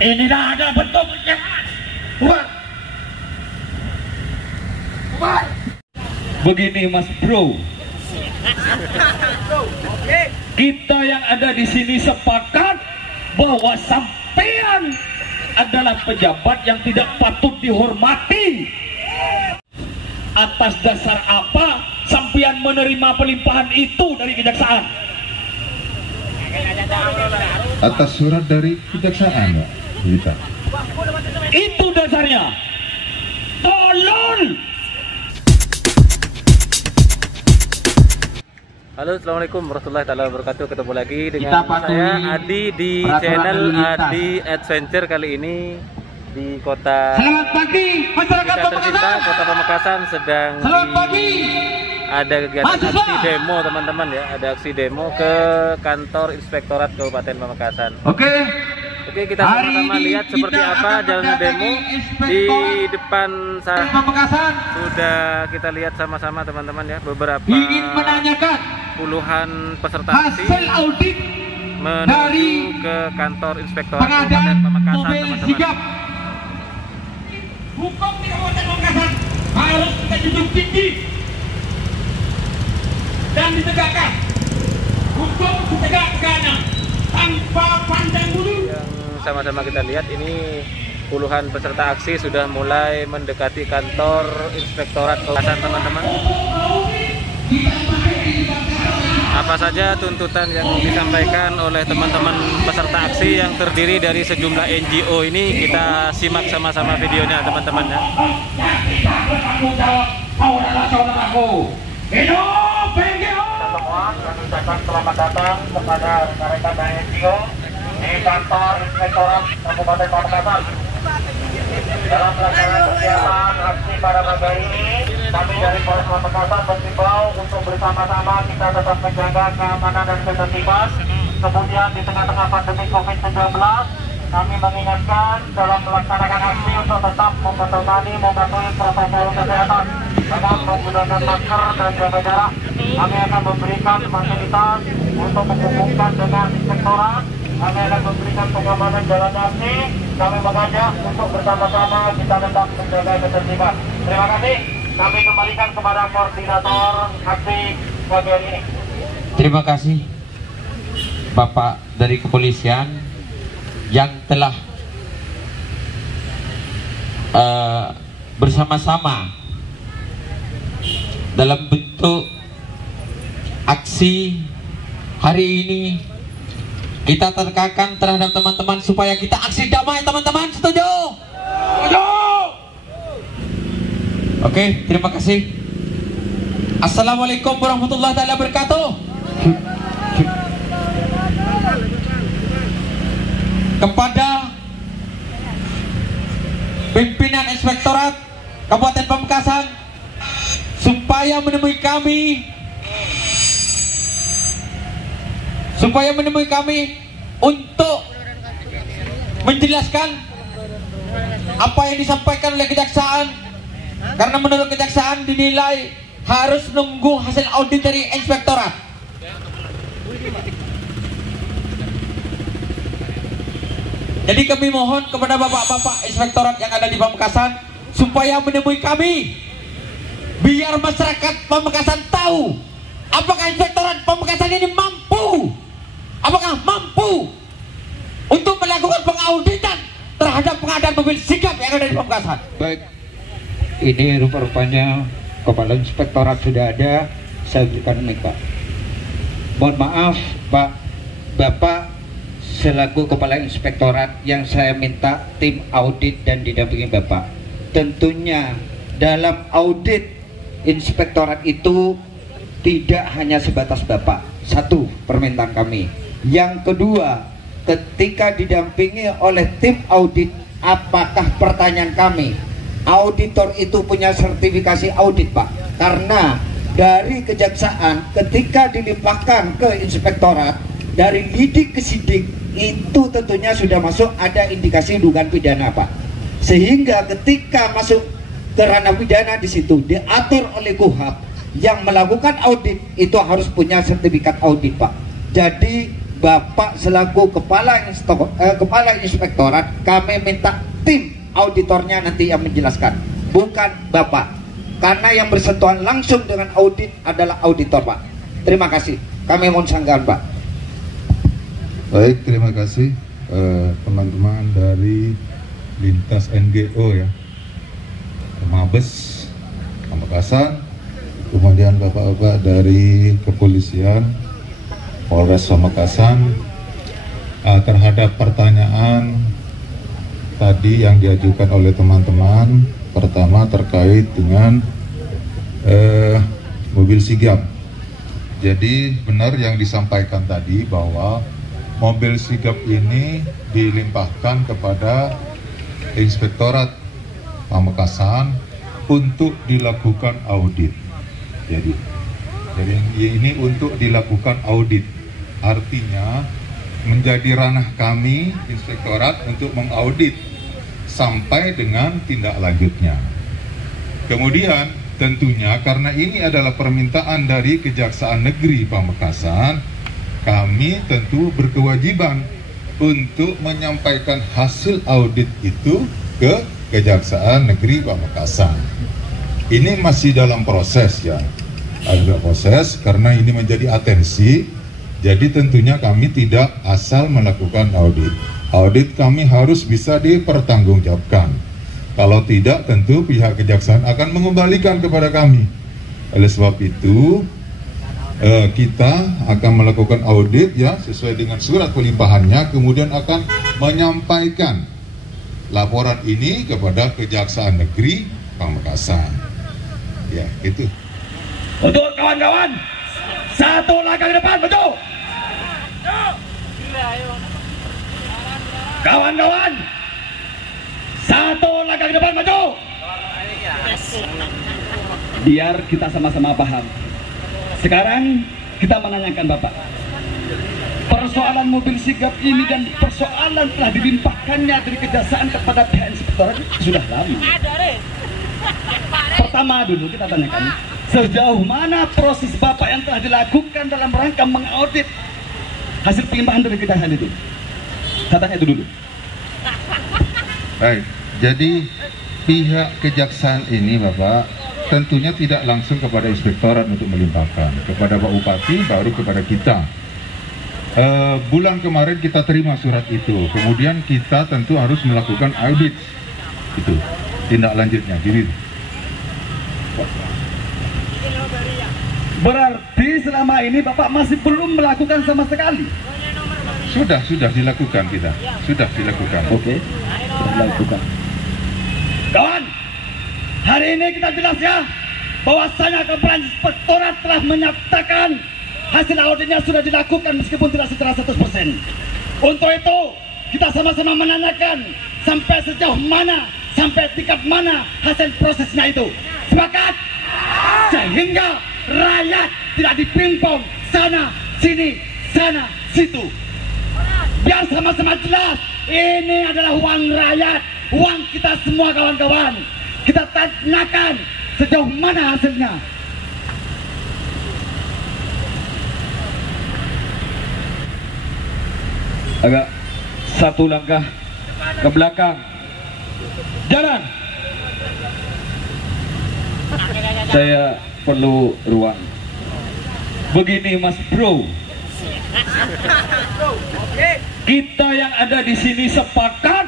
Ini dah ada bentuk pencegahan. Buat. Begini Mas Bro. Kita yang ada di sini sepakat bahwa sampean adalah pejabat yang tidak patut dihormati. Atas dasar apa sampean menerima pelimpahan itu dari kejaksaan? Atas surat dari kejaksaan, Pak. Bisa. Itu dasarnya. Tolol. Halo, assalamualaikum warahmatullahi wabarakatuh. Ketemu lagi dengan saya Adi di channel Adi Adventure. Kali ini di kota Selamat pagi masyarakat tercinta Kota Pamekasan sedang ada kegiatan aksi demo, teman-teman ya. Ada aksi demo ke kantor Inspektorat Kabupaten Pamekasan. Oke, kita sama-sama lihat seperti apa jalannya demo di depan sana. Sudah kita lihat sama-sama, teman-teman ya, beberapa ingin menanyakan puluhan peserta aksi hasil audit menuju ke kantor Inspektorat Kabupaten Pamekasan, teman-teman. Hukum di Kabupaten Pamekasan harus kita junjung tinggi dan ditegakkan. Hukum ditegakkannya tanpa pandang bulu. Yang sama-sama kita lihat ini puluhan peserta aksi sudah mulai mendekati kantor Inspektorat Kabupaten, teman-teman. Apa saja tuntutan yang disampaikan oleh teman-teman peserta aksi yang terdiri dari sejumlah NGO ini, kita simak sama-sama videonya, teman-teman ya. Semua kami ucapkan selamat datang kepada rekan-rekan NGO di kantor Inspektorat Kabupaten Pamekasan. Dalam pelaksanaan kegiatan aksi pada pagi ini, kami dari Polres Pamekasan berhimbau untuk bersama-sama kita tetap menjaga keamanan dan ketertiban. Kemudian di tengah-tengah pandemi COVID-19, kami mengingatkan dalam melaksanakan aksi untuk tetap mematuhi protokol kesehatan dengan menggunakan masker dan jaga jarak. Kami akan memberikan fasilitas untuk menghubungkan dengan inspektorat. Kami akan memberikan pengamanan jalan aksi. Kami mengajak untuk bersama-sama kita tetap menjaga ketertiban. Terima kasih. Kami kembalikan kepada koordinator aksi bagian ini. Terima kasih Bapak dari kepolisian yang telah bersama-sama dalam bentuk aksi hari ini. Kita tekankan terhadap teman-teman supaya kita aksi damai, teman-teman. Setuju? Setuju. Oke, terima kasih. Assalamualaikum warahmatullahi wabarakatuh. Kepada pimpinan Inspektorat Kabupaten Pamekasan supaya menemui kami untuk menjelaskan apa yang disampaikan oleh kejaksaan, karena menurut kejaksaan dinilai harus nunggu hasil audit dari inspektorat. Jadi kami mohon kepada bapak-bapak inspektorat yang ada di Pamekasan supaya menemui kami, biar masyarakat Pamekasan tahu apakah inspektorat Pamekasan ini mampu untuk melakukan pengauditan terhadap pengadaan mobil sigap yang ada di Pamekasan. Baik, ini rupa-rupanya Kepala Inspektorat sudah ada. Saya berikan mic, Pak. Mohon maaf Pak, Bapak selaku Kepala Inspektorat yang saya minta tim audit dan didampingi Bapak. Tentunya dalam audit Inspektorat itu tidak hanya sebatas Bapak. Satu, permintaan kami. Yang kedua, ketika didampingi oleh tim audit, apakah pertanyaan kami, auditor itu punya sertifikasi audit, Pak? Karena dari kejaksaan ketika dilimpahkan ke inspektorat, dari lidik ke sidik itu tentunya sudah masuk ada indikasi dugaan pidana, Pak. Sehingga ketika masuk ke ranah pidana, di situ diatur oleh KUHP yang melakukan audit itu harus punya sertifikat audit, Pak. Jadi Bapak selaku kepala inspektorat, kami minta tim auditornya nanti yang menjelaskan, bukan Bapak, karena yang bersentuhan langsung dengan audit adalah auditor, Pak. Terima kasih, kami mohon sanggahan, Pak. Baik, terima kasih teman-teman dari lintas NGO ya, Mabes Pamekasan, kemudian bapak-bapak dari kepolisian Polres Pamekasan, terhadap pertanyaan tadi yang diajukan oleh teman-teman. Pertama terkait dengan mobil sigap. Jadi benar yang disampaikan tadi bahwa mobil sigap ini dilimpahkan kepada Inspektorat Pamekasan untuk dilakukan audit. Jadi ini untuk dilakukan audit. Artinya menjadi ranah kami Inspektorat untuk mengaudit sampai dengan tindak lanjutnya. Kemudian tentunya karena ini adalah permintaan dari Kejaksaan Negeri Pamekasan, kami tentu berkewajiban untuk menyampaikan hasil audit itu ke Kejaksaan Negeri Pamekasan. Ini masih dalam proses ya, ada proses karena ini menjadi atensi. Jadi tentunya kami tidak asal melakukan audit. Audit kami harus bisa dipertanggungjawabkan. Kalau tidak, tentu pihak kejaksaan akan mengembalikan kepada kami. Oleh sebab itu, kita akan melakukan audit ya sesuai dengan surat pelimpahannya, kemudian akan menyampaikan laporan ini kepada Kejaksaan Negeri Pamekasan. Ya, itu. Untuk kawan-kawan, satu langkah ke depan, betul. Kawan-kawan, satu langkah ke depan, maju. Biar kita sama-sama paham. Sekarang kita menanyakan Bapak, persoalan mobil sigap ini dan persoalan telah dilimpahkannya dari Kejaksaan kepada pihak Inspektorat sudah lama. Pertama dulu kita tanyakan, sejauh mana proses Bapak yang telah dilakukan dalam rangka mengaudit hasil pelimpahan dari Kejaksaan itu? Saya tanya itu dulu. Baik, jadi pihak kejaksaan ini Bapak tentunya tidak langsung kepada Inspektorat untuk melimpahkan, kepada Pak Bupati baru kepada kita. Bulan kemarin kita terima surat itu, kemudian kita tentu harus melakukan audit itu, tindak lanjutnya gitu. Berarti selama ini Bapak masih belum melakukan sama sekali? Sudah dilakukan kita, sudah dilakukan. Oke, sudah dilakukan. Kawan, hari ini kita jelas ya, bahwasanya Kepala Inspektorat telah menyatakan hasil auditnya sudah dilakukan meskipun tidak secara 100%. Untuk itu, kita sama-sama menanyakan sampai sejauh mana, sampai tingkat mana hasil prosesnya itu. Sepakat? Sehingga rakyat tidak dipimpong sana, sini, sana, situ. Biar sama-sama jelas, ini adalah uang rakyat, uang kita semua kawan-kawan. Kita tanyakan sejauh mana hasilnya. Agak satu langkah ke belakang. Jalan. Saya perlu ruang. Begini Mas Bro. Kita yang ada di sini sepakat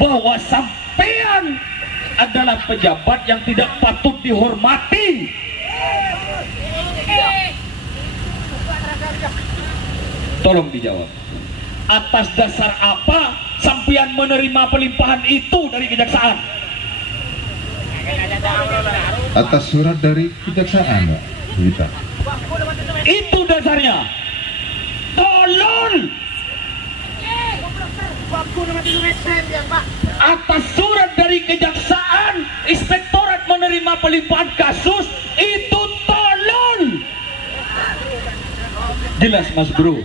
bahwa sampean adalah pejabat yang tidak patut dihormati. Tolong dijawab. Atas dasar apa sampean menerima pelimpahan itu dari kejaksaan? Atas surat dari kejaksaan, Pak. Kita. Itu dasarnya. Tolong. Atas surat dari kejaksaan, Inspektorat menerima pelimpahan kasus itu, tolong. Jelas Mas Bro.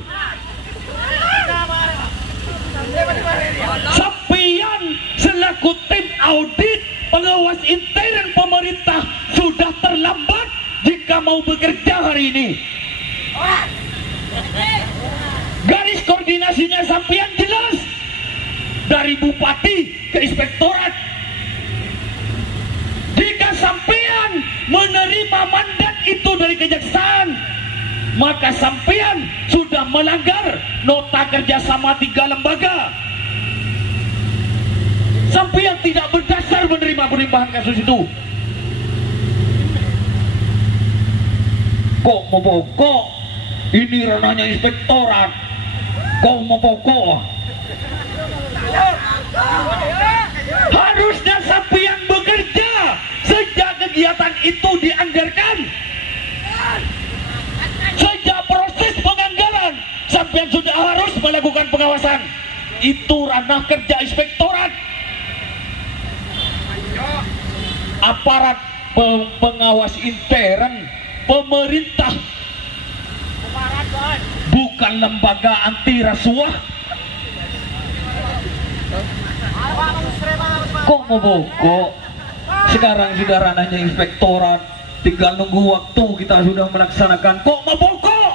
Sampean selaku tim audit pengawas intern pemerintah sudah terlambat jika mau bekerja hari ini. Garis sampean jelas dari bupati ke inspektorat. Jika sampean menerima mandat itu dari kejaksaan, maka sampean sudah melanggar nota kerjasama 3 lembaga. Sampean tidak berdasar menerima penimbangan kasus itu. Kok mau pokok? Ini ranahnya inspektorat. Kok mau pokok? Harusnya sampean bekerja sejak kegiatan itu dianggarkan. Sejak proses penganggaran, sampean sudah harus melakukan pengawasan. Itu ranah kerja inspektorat. Aparat pengawas intern pemerintah, bukan lembaga anti rasuah. Kok mau bokok? Sekarang sudah ranahnya inspektorat, tinggal nunggu waktu kita sudah melaksanakan. Kok mau bokok?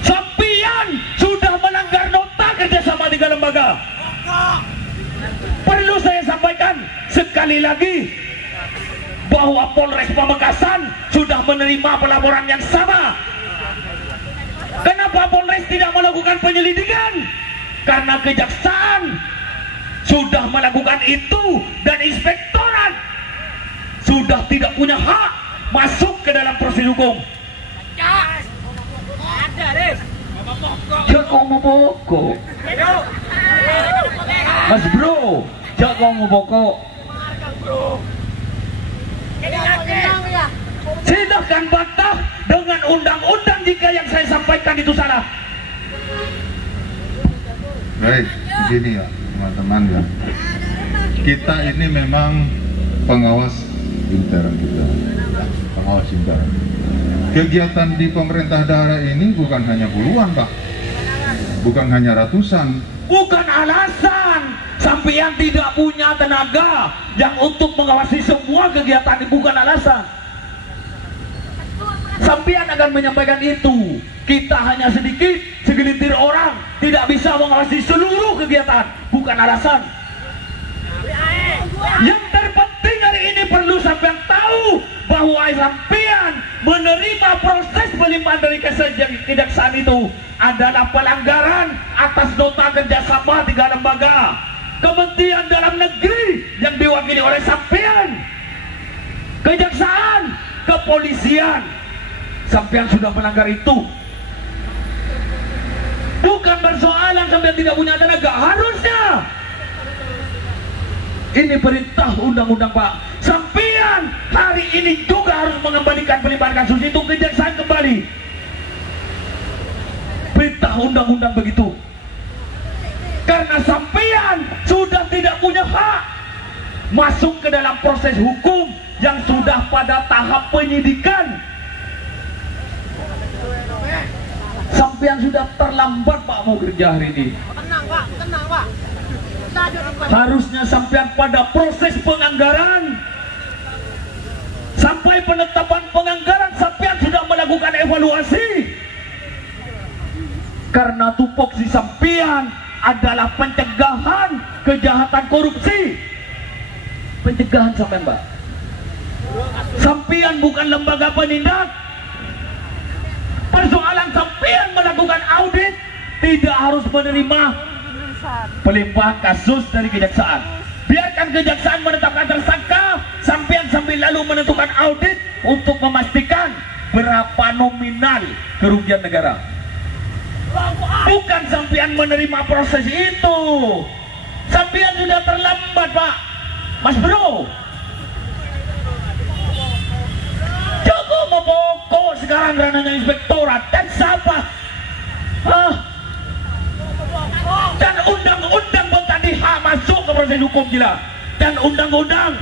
Sampian sudah melanggar nota kerjasama 3 lembaga. Perlu saya sampaikan sekali lagi bahwa Polres Pamekasan sudah menerima pelaporan yang sama. Kenapa Polres tidak melakukan penyelidikan? Karena kejaksaan sudah melakukan itu dan inspektorat sudah tidak punya hak masuk ke dalam proses hukum. Jago mau pokok, Mas Bro, jago mau pokok. Silahkan bantah dengan undang-undang jika yang saya sampaikan itu salah. Baik, begini ya teman-teman ya. Kita ini memang pengawas intern kita, pengawas intern. Kegiatan di pemerintah daerah ini bukan hanya puluhan, Pak, bukan hanya ratusan. Bukan alasan sampean tidak punya tenaga yang untuk mengawasi semua kegiatan, bukan alasan. Sampean akan menyampaikan itu. Kita hanya sedikit, segelintir orang tidak bisa mengawasi seluruh kegiatan, bukan alasan. Yang terpenting hari ini perlu sampean tahu bahwa sampean menerima proses pelimpahan dari kejaksaan itu adalah pelanggaran atas nota kerjasama 3 lembaga. Kementerian Dalam Negeri yang diwakili oleh sampean, kejaksaan, kepolisian, sampean sudah melanggar itu. Bukan persoalan sampean tidak punya tenaga, harusnya. Ini perintah undang-undang, Pak. Sampean hari ini juga harus mengembalikan pelimpahan kasus itu ke kejaksaan kembali. Perintah undang-undang begitu. Karena sampean sudah tidak punya hak masuk ke dalam proses hukum yang sudah pada tahap penyidikan. Sampean sudah terlambat, Pak, mau kerja hari ini. Tenang, Pak, tenang, Pak. Harusnya sampean pada proses penganggaran sampai penetapan penganggaran sampean sudah melakukan evaluasi. Karena tupoksi sampean adalah pencegahan kejahatan korupsi. Pencegahan sampean, Pak. Sampean bukan lembaga penindak. Persoalan sampean melakukan audit, tidak harus menerima pelimpahan kasus dari kejaksaan. Biarkan kejaksaan menetapkan tersangka, sampean sambil lalu menentukan audit untuk memastikan berapa nominal kerugian negara. Bukan sampean menerima proses itu. Sampean sudah terlambat, Pak. Mas Bro, jago mau pokok sekarang ranahnya inspektorat dan siapa? Dan undang-undang tadi hak masuk ke proses hukum, gila. Dan undang-undang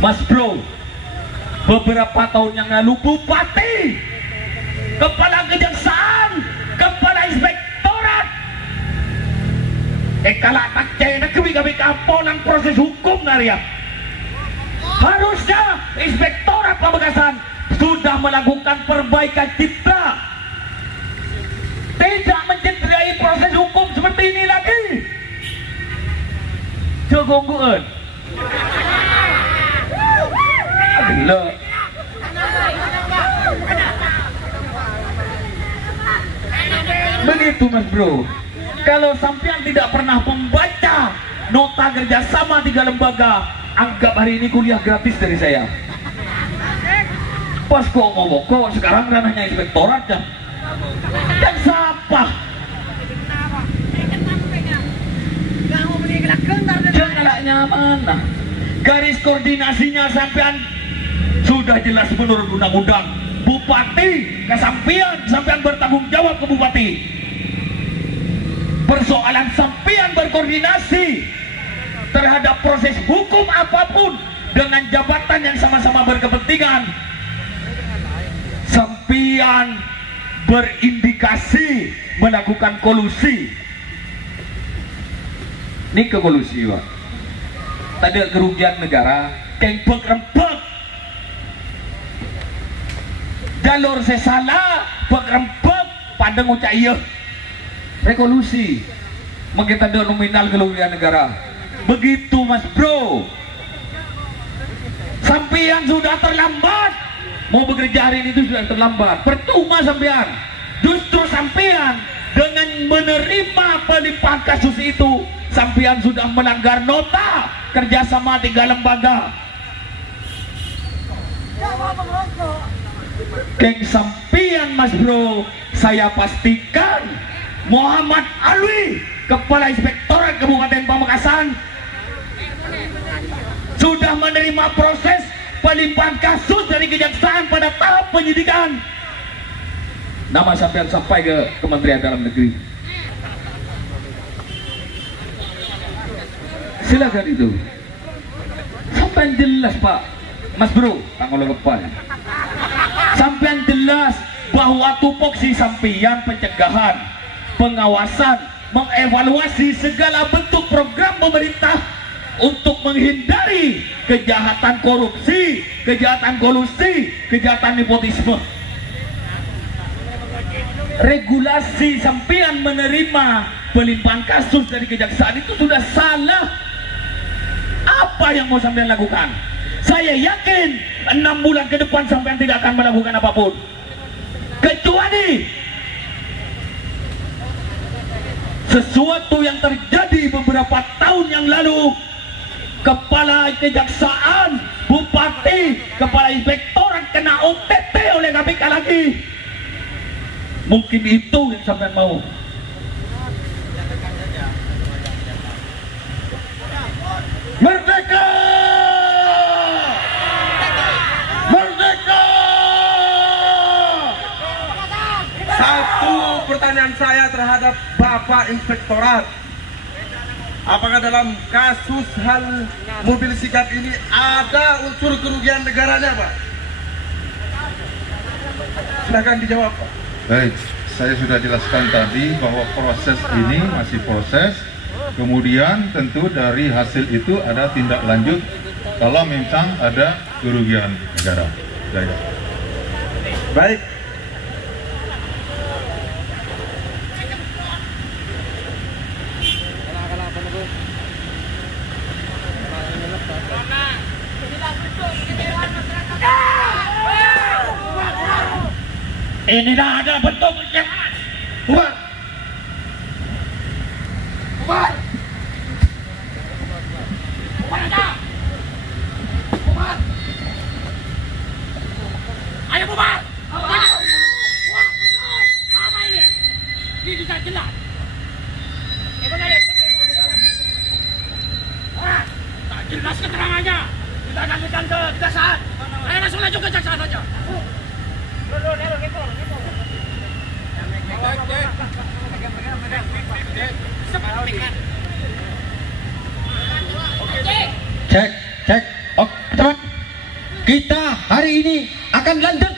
Mas Bro, beberapa tahun yang lalu bupati, kepala kejaksaan, kepala inspektorat kalak tak cina kami kapolang proses hukum nariya. Harusnya Inspektorat Pamekasan sudah melakukan perbaikan citra, tidak mencederai proses hukum seperti ini lagi. Jogongguan gila. Begitu Mas Bro. Kalau sampean tidak pernah membaca nota kerjasama 3 lembaga, anggap hari ini kuliah gratis dari saya. Pas kok ngomong kok sekarang ranahnya inspektorat dan siapa? Jendelaknya mana? Garis koordinasinya sampean sudah jelas menurut undang-undang. Bupati sampean bertanggung jawab ke bupati. Persoalan sampean berkoordinasi terhadap proses hukum apapun dengan jabatan yang sama-sama berkepentingan. Sampean berindikasi melakukan kolusi. Ini ke kolusi, Pak. Tadi kerugian negara, kempek-rempek. Jalur sesala, pek-rempek, padang ucap iya. Rekolusi. Mungkin ada nominal kerugian negara. Begitu Mas Bro. Sampean sudah terlambat. Mau bekerja hari ini itu sudah terlambat. Percuma sampean. Justru sampean dengan menerima pelimpahan kasus itu, sampean sudah melanggar nota kerjasama 3 lembaga. Geng sampean Mas Bro, saya pastikan Muhammad Alwi, Kepala Inspektorat Kabupaten Pamekasan, sudah menerima proses pelimpahan kasus dari kejaksaan pada tahap penyidikan. Nama sampean sampai ke Kementerian Dalam Negeri. Silakan itu. Sampean jelas Pak Mas Bro, tanggal kepala. Sampean jelas bahwa tupoksi sampean pencegahan, pengawasan, mengevaluasi segala bentuk program pemerintah untuk menghindari kejahatan korupsi, kejahatan kolusi, kejahatan nepotisme. Regulasi sampean menerima pelimpahan kasus dari kejaksaan itu sudah salah. Apa yang mau sampean lakukan? Saya yakin 6 bulan ke depan sampean tidak akan melakukan apapun, kecuali sesuatu yang terjadi beberapa tahun yang lalu. Kepala kejaksaan, bupati, kepala inspektorat kena OTT oleh KPK lagi. Mungkin itu yang sampean mau. Merdeka! Merdeka! Satu pertanyaan saya terhadap Bapak Inspektorat, apakah dalam kasus hal mobil sigap ini ada unsur kerugian negaranya, Pak? Silakan dijawab, Pak. Baik, saya sudah jelaskan tadi bahwa proses ini masih proses. Kemudian tentu dari hasil itu ada tindak lanjut kalau memang ada kerugian negara. Baik. Inilah ada bentuk yang buat. Buat. Buat. Ayo buat. Apa ini? Ini bisa jelas. Tak jelas keterangannya. Kita lanjutkan ke kejaksaan. Ayo langsung lanjut ke kejaksaan saja. Cek. Oke, teman. Kita hari ini akan lanjut